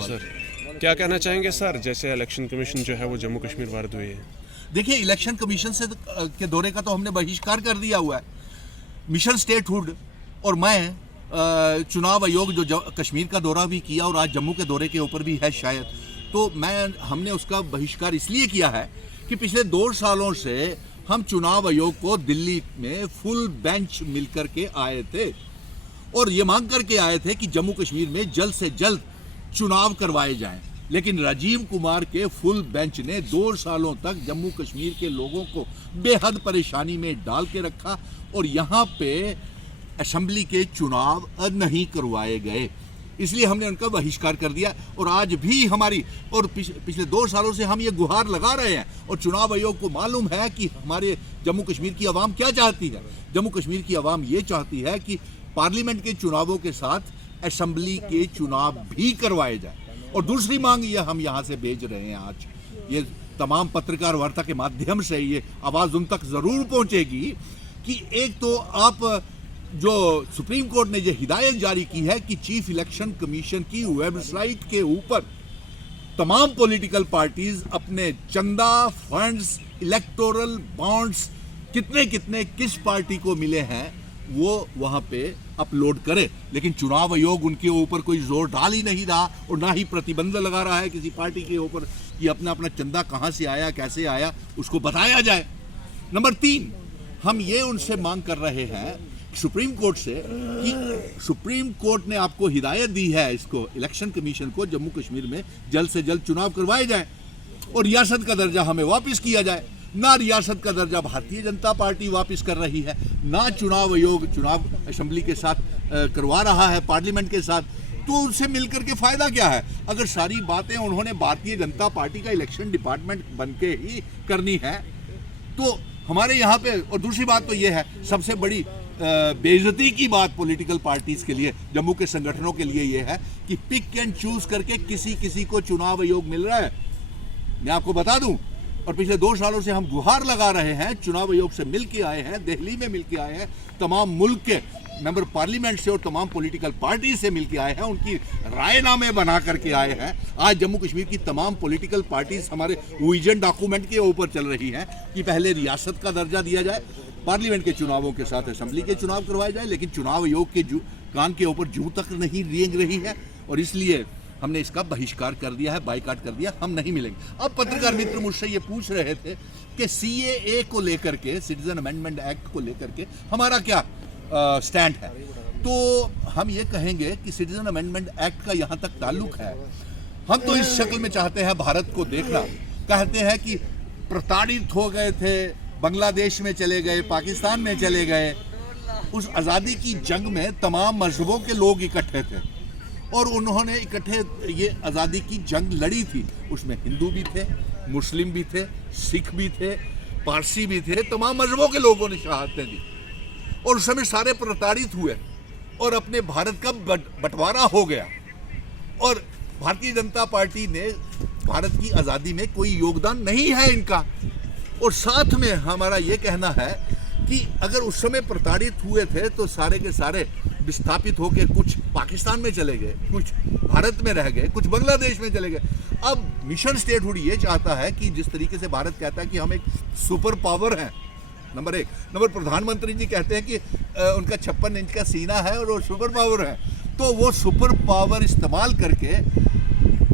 Sir क्या कहना चाहेंगे सर, जैसे इलेक्शन कमीशन जो है वो जम्मू कश्मीर वारद हुई है? देखिए, इलेक्शन कमीशन से के दौरे का तो हमने बहिष्कार कर दिया हुआ है। मिशन स्टेटहुड और मैं चुनाव आयोग जो कश्मीर का दौरा भी किया और आज जम्मू के दौरे के ऊपर भी है शायद, तो हमने उसका बहिष्कार इसलिए किया है कि पिछले 2 सालों से हम चुनाव आयोग को दिल्ली में फुल बेंच मिलकर के आए थे और ये मांग करके आए थे कि जम्मू कश्मीर में जल्द से जल्द चुनाव करवाए जाएं। लेकिन राजीव कुमार के फुल बेंच ने 2 सालों तक जम्मू कश्मीर के लोगों को बेहद परेशानी में डाल के रखा और यहाँ पे असेंबली के चुनाव नहीं करवाए गए। इसलिए हमने उनका बहिष्कार कर दिया और आज भी हमारी और पिछले 2 सालों से हम ये गुहार लगा रहे हैं और चुनाव आयोग को मालूम है कि हमारे जम्मू कश्मीर की आवाम क्या चाहती है। जम्मू कश्मीर की आवाम ये चाहती है कि पार्लियामेंट के चुनावों के साथ असेंबली के चुनाव भी करवाए जाए। और दूसरी मांग ये हम यहाँ से भेज रहे हैं, आज ये तमाम पत्रकार वार्ता के माध्यम से ये आवाज़ उन तक ज़रूर पहुँचेगी कि एक तो आप जो सुप्रीम कोर्ट ने ये हिदायत जारी की है कि चीफ इलेक्शन कमीशन की वेबसाइट के ऊपर तमाम पॉलिटिकल पार्टीज अपने चंदा, फंड्स, इलेक्टोरल बॉन्ड्स कितने कितने किस पार्टी को मिले हैं वो वहां पे अपलोड करे। लेकिन चुनाव आयोग उनके ऊपर कोई जोर डाल ही नहीं रहा और ना ही प्रतिबंध लगा रहा है किसी पार्टी के ऊपर कि अपना अपना चंदा कहां से आया, कैसे आया, उसको बताया जाए। नंबर 3, हम ये उनसे मांग कर रहे हैं सुप्रीम कोर्ट से कि सुप्रीम कोर्ट ने आपको हिदायत दी है इसको इलेक्शन कमीशन को जम्मू कश्मीर में जल्द से जल्द चुनाव करवाए जाए और रियासत का दर्जा हमें वापस किया जाए। ना रियासत का दर्जा भारतीय जनता पार्टी वापस कर रही है, ना चुनाव आयोग चुनाव असेंबली के साथ करवा रहा है, पार्लियामेंट के साथ, तो उनसे मिलकर के फायदा क्या है? अगर सारी बातें उन्होंने भारतीय जनता पार्टी का इलेक्शन डिपार्टमेंट बन के ही करनी है तो हमारे यहाँ पे। और दूसरी बात तो ये है, सबसे बड़ी बेइज्जती की बात पॉलिटिकल पार्टीज के लिए, जम्मू के संगठनों के लिए ये है कि पिक एंड चूज करके किसी को चुनाव आयोग मिल रहा है। मैं आपको बता दूं, और पिछले 2 सालों से हम गुहार लगा रहे हैं, चुनाव आयोग से मिल के आए हैं, दिल्ली में मिल के आए हैं, तमाम मुल्क के मेंबर पार्लियामेंट से और तमाम पॉलिटिकल पार्टी से मिल के आए हैं, उनकी रायनामे बना करके आए हैं। आज जम्मू कश्मीर की तमाम पॉलिटिकल पार्टीज हमारे विजन डॉक्यूमेंट के ऊपर चल रही हैं कि पहले रियासत का दर्जा दिया जाए, पार्लियामेंट के चुनावों के साथ असेंबली के चुनाव करवाए जाए। लेकिन चुनाव आयोग के कान के ऊपर जूं तक नहीं रेंग रही है और इसलिए हमने इसका बहिष्कार कर दिया है, बाइकाट कर दिया, हम नहीं मिलेंगे। अब पत्रकार मित्र मुझसे ये पूछ रहे थे कि CAA को लेकर के, सिटीजन अमेंडमेंट एक्ट को लेकर के हमारा क्या स्टैंड है, तो हम ये कहेंगे कि सिटीजन अमेंडमेंट एक्ट का यहाँ तक ताल्लुक है, हम तो इस शक्ल में चाहते हैं भारत को देखना। कहते हैं कि प्रताड़ित हो गए थे, बांग्लादेश में चले गए, पाकिस्तान में चले गए। उस आज़ादी की जंग में तमाम मजहबों के लोग इकट्ठे थे और उन्होंने इकट्ठे ये आज़ादी की जंग लड़ी थी। उसमें हिंदू भी थे, मुस्लिम भी थे, सिख भी थे, पारसी भी थे, तमाम मजहबों के लोगों ने शहादतें दी और उस समय सारे प्रताड़ित हुए और अपने भारत का बंटवारा हो गया और भारतीय जनता पार्टी ने भारत की आज़ादी में कोई योगदान नहीं है इनका। और साथ में हमारा ये कहना है कि अगर उस समय प्रताड़ित हुए थे तो सारे के सारे विस्थापित होकर कुछ पाकिस्तान में चले गए, कुछ भारत में रह गए, कुछ बांग्लादेश में चले गए। अब मिशन स्टेटहुड ये चाहता है कि जिस तरीके से भारत कहता है कि हम एक सुपर पावर हैं, नंबर 1, नंबर प्रधानमंत्री जी कहते हैं कि उनका 56 इंच का सीना है और वो सुपर पावर है, तो वो सुपर पावर इस्तेमाल करके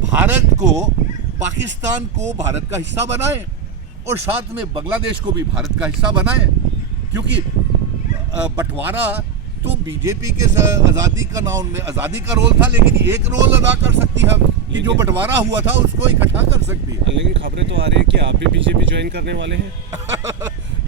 भारत को, पाकिस्तान को भारत का हिस्सा बनाए और साथ में बांग्लादेश को भी भारत का हिस्सा बनाए। क्योंकि बंटवारा तो बीजेपी के आज़ादी का ना उनमें आज़ादी का रोल था, लेकिन एक रोल अदा कर सकती है कि जो बंटवारा हुआ था उसको इकट्ठा कर सकती है। लेकिन खबरें तो आ रही है कि आप भी बीजेपी ज्वाइन करने वाले हैं।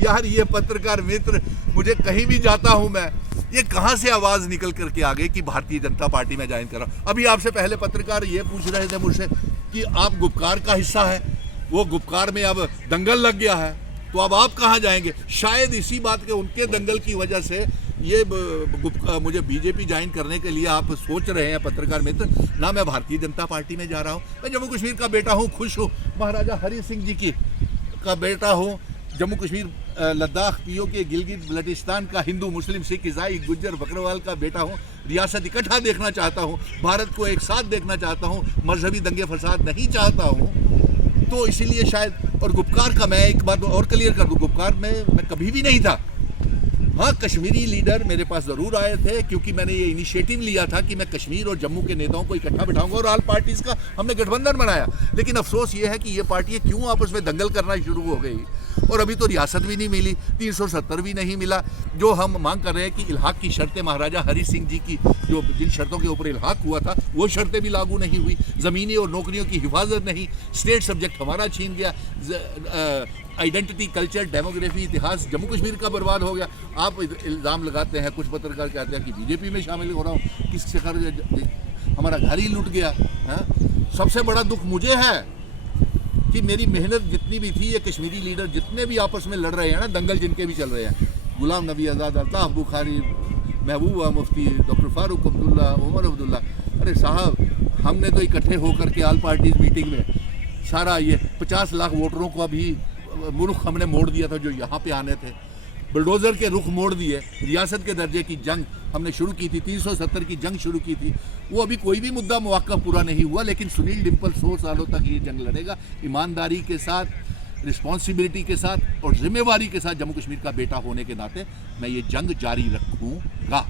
यार ये पत्रकार मित्र, मुझे कहीं भी जाता हूं मैं, ये कहां से आवाज निकल करके आ गई कि भारतीय जनता पार्टी में ज्वाइन कर रहा हूं। अभी आपसे पहले पत्रकार ये पूछ रहे थे मुझसे कि आप गुपकार का हिस्सा है, वो गुपकार में अब दंगल लग गया है तो अब आप कहां जाएंगे? शायद इसी बात के उनके दंगल की वजह से ये मुझे बीजेपी ज्वाइन करने के लिए आप सोच रहे हैं पत्रकार मित्र। ना मैं भारतीय जनता पार्टी में जा रहा हूं, मैं जम्मू कश्मीर का बेटा हूं, खुश हूं, महाराजा हरि सिंह जी का बेटा हूं, जम्मू कश्मीर लद्दाख पीओके गिलगित बल्टिस्तान का हिंदू मुस्लिम सिख ईसाई गुज्जर बकरवाल का बेटा हूँ। रियासत इकट्ठा देखना चाहता हूँ, भारत को एक साथ देखना चाहता हूँ, मजहबी दंगे फसाद नहीं चाहता हूँ, तो इसीलिए शायद। और गुपकार का मैं एक बात और क्लियर कर दूँ, गुपकार में मैं कभी भी नहीं था। हाँ, कश्मीरी लीडर मेरे पास ज़रूर आए थे, क्योंकि मैंने ये इनिशिएटिव लिया था कि मैं कश्मीर और जम्मू के नेताओं को इकट्ठा बिठाऊंगा और ऑल पार्टीज़ का हमने गठबंधन बनाया। लेकिन अफसोस ये है कि ये पार्टियाँ क्यों आपस में दंगल करना शुरू हो गई, और अभी तो रियासत भी नहीं मिली, 370 भी नहीं मिला। जो हम मांग कर रहे हैं कि इल्हाक की शर्तें महाराजा हरि सिंह जी की जो जिन शर्तों के ऊपर इल्हाक हुआ था वो शर्तें भी लागू नहीं हुई, ज़मीनी और नौकरियों की हिफाजत नहीं, स्टेट सब्जेक्ट हमारा छीन गया, आइडेंटिटी, कल्चर, डेमोग्राफी, इतिहास जम्मू कश्मीर का बर्बाद हो गया। आप इल्ज़ाम लगाते हैं, कुछ पत्रकार कहते हैं कि बीजेपी में शामिल हो रहा हूँ, किस शक्ल हमारा घर ही लूट गया। हाँ, सबसे बड़ा दुख मुझे है कि मेरी मेहनत जितनी भी थी, ये कश्मीरी लीडर जितने भी आपस में लड़ रहे हैं ना, दंगल जिनके भी चल रहे हैं, गुलाम नबी आज़ाद, अल्ताफ़ बुखारी, महबूबा मुफ्ती, डॉक्टर फारूक अब्दुल्ला, उमर अब्दुल्ला, अरे साहब हमने तो इकट्ठे होकर के ऑल पार्टीज मीटिंग में सारा ये 50 लाख वोटरों को अभी रुख हमने मोड़ दिया था जो यहाँ पे आने थे, बुलडोज़र के रुख मोड़ दिए। रियासत के दर्जे की जंग हमने शुरू की थी, 370 की जंग शुरू की थी, वो अभी कोई भी मुद्दा मौका पूरा नहीं हुआ, लेकिन सुनील डिम्पल 100 सालों तक ये जंग लड़ेगा, ईमानदारी के साथ, रिस्पॉन्सिबिलिटी के साथ और जिम्मेवारी के साथ। जम्मू कश्मीर का बेटा होने के नाते मैं ये जंग जारी रखूँगा।